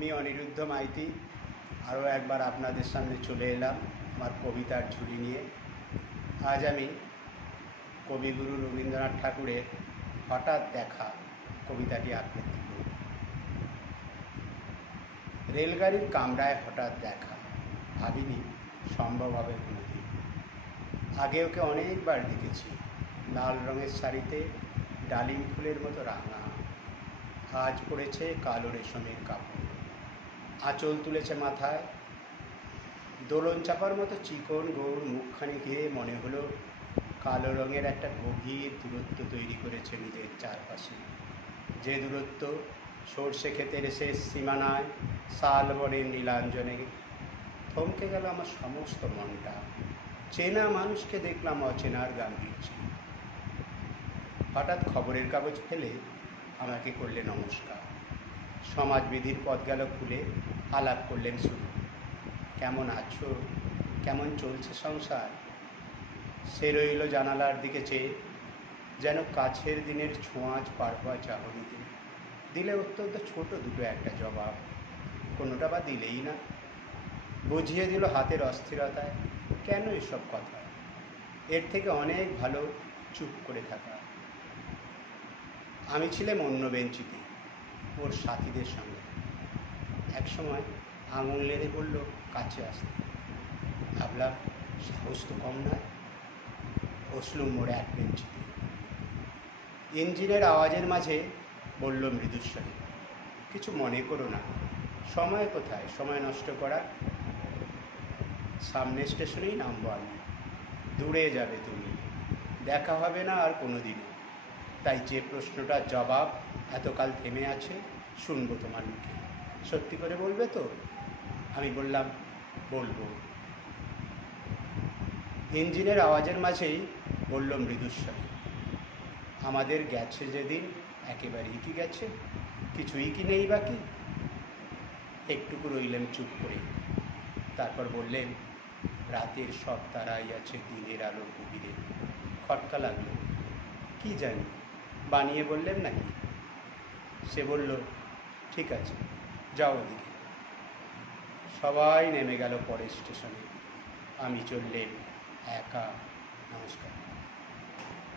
আমি অনিরুদ্ধ মাইতি আরও একবার আপনাদের সামনে চলে এলাম আমার কবিতার ঝুলি নিয়ে। আজ আমি কবিগুরু রবীন্দ্রনাথ ঠাকুরের হঠাৎ দেখা কবিতাটি আবৃত্তি করব। রেলগাড়ির কামরায় হঠাৎ দেখা, ভাবিনি সম্ভব হবে কোনোদিন। আগে ওকে অনেকবার দেখেছি, লাল রঙের শাড়িতে ডালিম ফুলের মতো রাঙা। আজ পড়েছে কালো রেশমের কাপড়, আঁচল তুলেছে মাথায়। দোলন চাপার মতো চিকন গৌর মুখখানি ঘিরে মনে হলো কালো রঙের একটা গভীর দূরত্ব তৈরি করেছে নিজের চারপাশে। যে দূরত্ব সর্ষে ক্ষেতের শেষ সীমানায় শালবনের নীলাঞ্জনে। থমকে গেল আমার সমস্ত মনটা। চেনা মানুষকে দেখলাম অচেনার গাম্ভীর্যে। হঠাৎ খবরের কাগজ ফেলে আমাকে করলে নমস্কার। সমাজবিধির পথ গেল খুলে, আলাপ করলেন শুরু। কেমন আছো, কেমন চলছে সংসার? সে রইল জানালার দিকে চেয়ে, যেন কাছের দিনের ছোঁয়াচ পার হওয়া চাহনিতে। দিলে অত্যন্ত ছোট দুটো একটা জবাব, কোনোটা বা দিলেই না। বুঝিয়ে দিল হাতের অস্থিরতায়, কেন এসব কথা? এর থেকে অনেক ভালো চুপ করে থাকা। আমি ছিলাম অন্য বেঞ্চিতে ওর সাথীদের সঙ্গে। একসময় আঙুল নেড়ে বলল কাছে আসতে। ভাবলাম সাহস তো কম নয়। বসলুম মোড়ে এক বেঞ্চিতে। ইঞ্জিনের আওয়াজের মাঝে বলল মৃদুস্বরে, কিছু মনে করো না। সময় কোথায় সময় নষ্ট করা? সামনের স্টেশনেই নামবো আমি। দূরে যাবে তুমি, দেখা হবে না আর কোনো দিনও। তাই যে প্রশ্নটার জবাব এতকাল থেমে আছে, শুনবো তোমার মুখে। সত্যি করে বলবে তো? আমি বললাম বলবো। ইঞ্জিনের আওয়াজের মাঝেই বলল মৃদুস্বরে, আমাদের গেছে যেদিন একেবারেই কি গেছে? কিছুই কি নেই বাকি? একটুকু রইলেন চুপ করে। তারপর বললেন, রাতের সব তারাই আছে দিনের আলোর গভীরে। খটকা লাগলো, কি জানি বানিয়ে বললেন নাকি? সে বলল, ঠিক আছে যাও ওদিকে। সবাই নেমে গেল পরের স্টেশনে। আমি চললেন একা। নমস্কার।